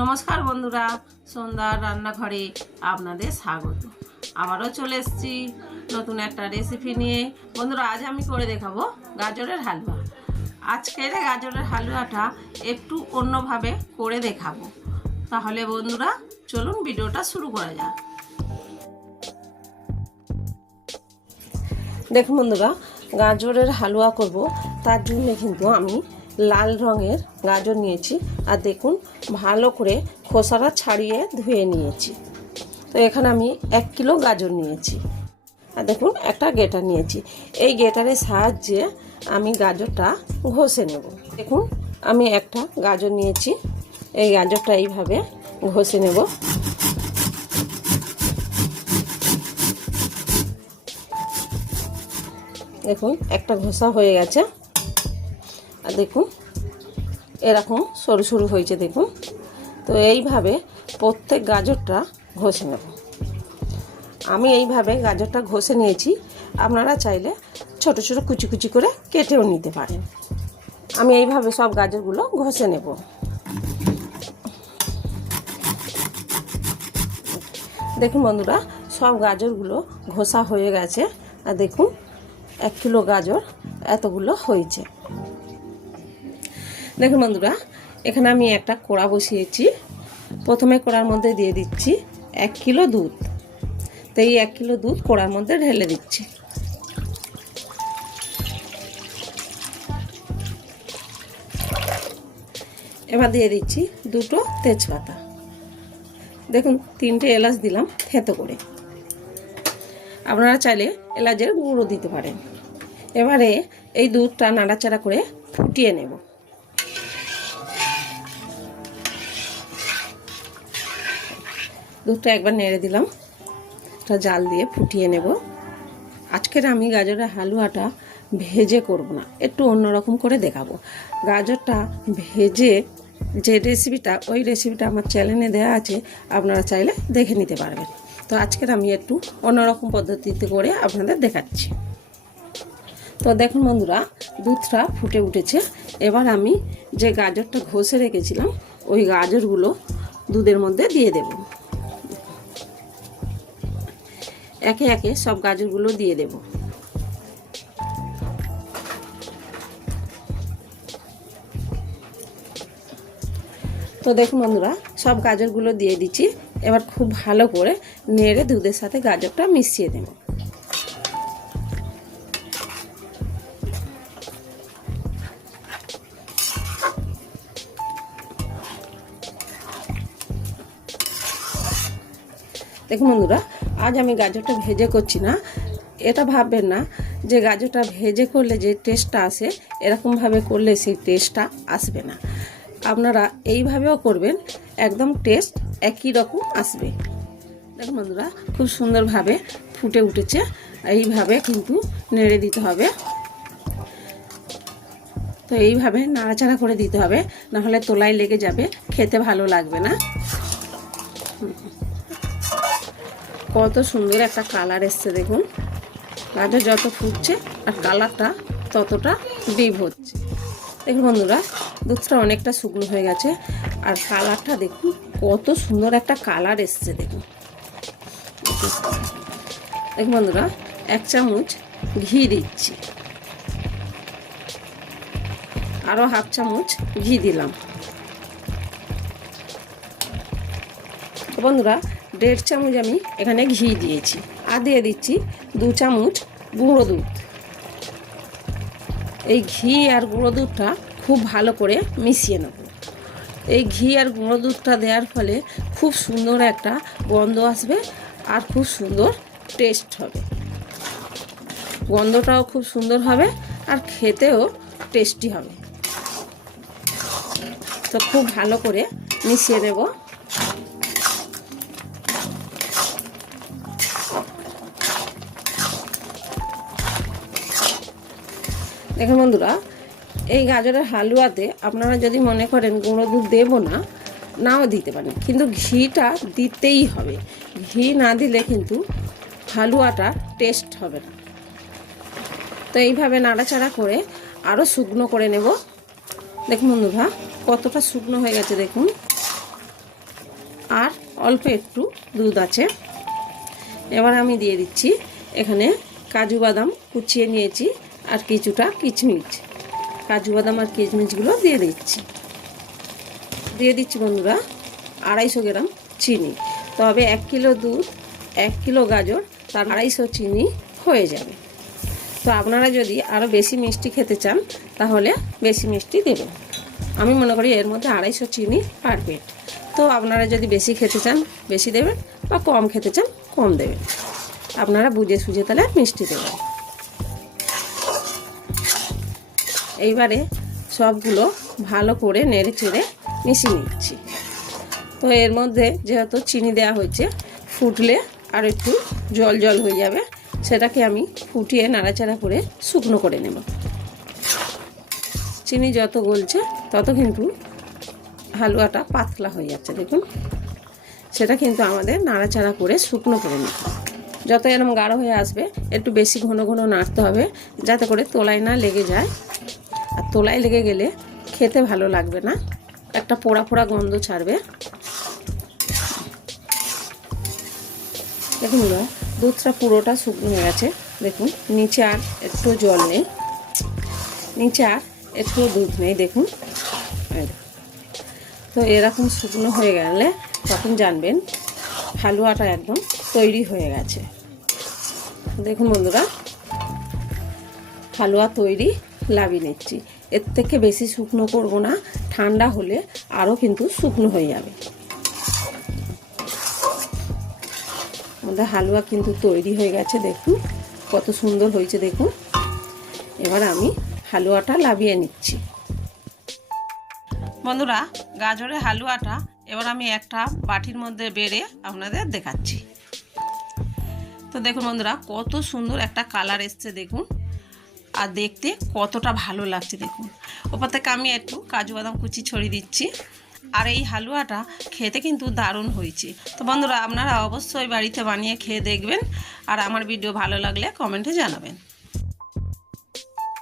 নমস্কার বন্ধুরা, সন্ধ্যার রান্নাঘরে আপনাদের স্বাগত। আবারও চলে এসেছি নতুন একটা রেসিপি নিয়ে। বন্ধুরা, আজ আমি করে দেখাবো গাজরের হালুয়া। আজকের গাজরের হালুয়াটা একটু অন্যভাবে করে দেখাবো। তাহলে বন্ধুরা, চলুন ভিডিওটা শুরু করা যাক। দেখুন বন্ধুরা, গাজরের হালুয়া করব, তার জন্য কিন্তু আমি লাল রঙের গাজর নিয়েছি। আর দেখুন, ভালো করে খোসাটা ছাড়িয়ে ধুয়ে নিয়েছি। তো এখানে আমি এক কিলো গাজর নিয়েছি। আর দেখুন, একটা গেটার নিয়েছি। এই গেটারের সাহায্যে আমি গাজরটা ঘষে নেব। দেখুন, আমি একটা গাজর নিয়েছি। এই গাজরটা এইভাবে ঘষে নেব। দেখুন, একটা ঘষা হয়ে গেছে। আর দেখুন, এরকম সরু সরু হয়েছে, দেখুন। তো এইভাবে প্রত্যেক গাজরটা ঘষে নেব। আমি এইভাবে গাজরটা ঘষে নিয়েছি। আপনারা চাইলে ছোট ছোট কুচি কুচি করে কেটেও নিতে পারেন। আমি এইভাবে সব গাজরগুলো ঘষে নেব। দেখুন বন্ধুরা, সব গাজরগুলো ঘষা হয়ে গেছে। আর দেখুন, এক কিলো গাজর এতগুলো হয়েছে। দেখুন বন্ধুরা, এখানে আমি একটা কোড়া বসিয়েছি। প্রথমে কোড়ার মধ্যে দিয়ে দিচ্ছি এক কিলো দুধ। তো এই এক কিলো দুধ কোড়ার মধ্যে ঢেলে দিচ্ছি। এবার দিয়ে দিচ্ছি দুটো তেজপাতা। দেখুন, তিনটে এলাচ দিলাম থেতো করে। আপনারা চাইলে এলাচের গুঁড়ো দিতে পারেন। এবারে এই দুধটা নাড়াচাড়া করে ফুটিয়ে নেব। দুধটা একবার নেড়ে দিলাম। একটা জাল দিয়ে ফুটিয়ে নেব। আজকের আমি গাজরের হালুয়াটা ভেজে করব না, একটু অন্যরকম করে দেখাবো। গাজরটা ভেজে যে রেসিপিটা ওই রেসিপিটা আমার চ্যানেলে দেওয়া আছে, আপনারা চাইলে দেখে নিতে পারবেন। তো আজকের আমি একটু অন্যরকম পদ্ধতিতে করে আপনাদের দেখাচ্ছি। তো দেখুন বন্ধুরা, দুধটা ফুটে উঠেছে। এবার আমি যে গাজরটা ঘষে রেখেছিলাম, ওই গাজরগুলো দুধের মধ্যে দিয়ে দেব। একে একে সব গাজরগুলো দিয়ে দেব। তো দেখুন বন্ধুরা, সব গাজরগুলো দিয়ে দিচ্ছি। এবার খুব ভালো করে নেড়ে দুধের সাথে গাজরটা মিশিয়ে দেব। দেখুন বন্ধুরা আজ আমি গাজরটা ভেজে করছি না। এটা ভাববেন না যে গাজরটা ভেজে করলে যে টেস্টটা আসে এরকমভাবে করলে সেই টেস্টটা আসবে না। আপনারা এইভাবেও করবেন, একদম টেস্ট একই রকম আসবে। দেখুন বন্ধুরা, খুব সুন্দরভাবে ফুটে উঠেছে। এইভাবে কিন্তু নেড়ে দিতে হবে। তো এইভাবে নাড়াচাড়া করে দিতে হবে, নাহলে তোলায় লেগে যাবে, খেতে ভালো লাগবে না। কত সুন্দর একটা কালার এসছে দেখুন। গাজর যত ফুটছে আর কালারটা ততটা ডিপ হচ্ছে। দেখুন বন্ধুরা, দুধটা অনেকটা শুকনো হয়ে গেছে। আর কালারটা দেখুন, কত সুন্দর একটা কালার এসছে দেখুন। দেখুন বন্ধুরা, এক চামচ ঘি দিচ্ছি। আরও হাফ চামচ ঘি দিলাম। বন্ধুরা দেড় চামচ আমি এখানে ঘি দিয়েছি আর দিয়ে দিচ্ছি দু চামচ গুঁড়ো দুধ। এই ঘি আর গুঁড়ো দুধটা খুব ভালো করে মিশিয়ে নেব। এই ঘি আর গুঁড়ো দুধটা দেওয়ার ফলে খুব সুন্দর একটা গন্ধ আসবে আর খুব সুন্দর টেস্ট হবে। গন্ধটাও খুব সুন্দর হবে আর খেতেও টেস্টি হবে। তো খুব ভালো করে মিশিয়ে দেব। দেখুন বন্ধুরা, এই গাজরের হালুয়াতে আপনারা যদি মনে করেন গুঁড়ো দুধ দেবো না, নাও দিতে পারেন। কিন্তু ঘিটা দিতেই হবে। ঘি না দিলে কিন্তু হালুয়াটা টেস্ট হবে না। তো এইভাবে নাড়াচাড়া করে আরও শুকনো করে নেব। দেখুন বন্ধুরা, কতটা শুকনো হয়ে গেছে দেখুন। আর অল্প একটু দুধ আছে। এবার আমি দিয়ে দিচ্ছি এখানে কাজু বাদাম কুচিয়ে নিয়েছি। আর কিছুটা কিচমিচ, কাজু বাদাম আর কিচমিচগুলো দিয়ে দিচ্ছি। দিয়ে দিচ্ছি বন্ধুরা আড়াইশো গ্রাম চিনি। তবে এক কিলো দুধ, এক কিলো গাজর, তার আড়াইশো চিনি হয়ে যাবে। তো আপনারা যদি আরও বেশি মিষ্টি খেতে চান, তাহলে বেশি মিষ্টি দেবেন। আমি মনে করি এর মধ্যে আড়াইশো চিনি পারফেক্ট। তো আপনারা যদি বেশি খেতে চান, বেশি দেবেন বা কম খেতে চান, কম দেবেন। আপনারা বুঝে সুঝে তাহলে মিষ্টি দেবেন। এইবারে সবগুলো ভালো করে নেড়ে চেড়ে মিশিয়ে নিচ্ছি। তো এর মধ্যে যেহেতু চিনি দেওয়া হয়েছে, ফুটলে আর একটু জল জল হয়ে যাবে, সেটাকে আমি ফুটিয়ে নাড়াচাড়া করে শুকনো করে নেব। চিনি যত গলছে, তত কিন্তু হালুয়াটা পাতলা হয়ে যাচ্ছে, দেখুন। সেটা কিন্তু আমাদের নাড়াচাড়া করে শুকনো করে নিতে। যত এরকম গাঢ় হয়ে আসবে, একটু বেশি ঘন ঘন নাড়তে হবে, যাতে করে তোলায় না লেগে যায়। আর তোলায় লেগে গেলে খেতে ভালো লাগবে না। একটা পোড়া পোড়া গন্ধ ছাড়বে। দেখুন দুধটা পুরোটা শুকনো হয়ে গেছে। দেখুন, নিচে আর একটু জল নেই। নিচে আর একটু দুধ নেই দেখুন। তো এরকম শুকনো হয়ে গেলে তখন জানবেন হালুয়াটা একদম তৈরি হয়ে গেছে। দেখুন বন্ধুরা, হালুয়া তৈরি লাভিয়ে নিচ্ছি। এর থেকে বেশি শুকনো করব না। ঠান্ডা হলে আরও কিন্তু শুকনো হয়ে যাবে। আমাদের হালুয়া কিন্তু তৈরি হয়ে গেছে, দেখুন। কত সুন্দর হয়েছে, দেখুন। এবার আমি হালুয়াটা লাভিয়ে নিচ্ছি। বন্ধুরা, গাজরের হালুয়াটা এবার আমি একটা বাটির মধ্যে বেড়ে আপনাদের দেখাচ্ছি। তো দেখুন বন্ধুরা, কত সুন্দর একটা কালার এসছে, দেখুন। আর দেখতে কতটা ভালো লাগছে দেখুন। ওপর থেকে আমি একটু কাজু বাদাম কুচি ছড়িয়ে দিচ্ছি। আর এই হালুয়াটা খেতে কিন্তু দারুণ হয়েছে। তো বন্ধুরা, আপনারা অবশ্যই বাড়িতে বানিয়ে খেয়ে দেখবেন। আর আমার ভিডিও ভালো লাগলে কমেন্টে জানাবেন।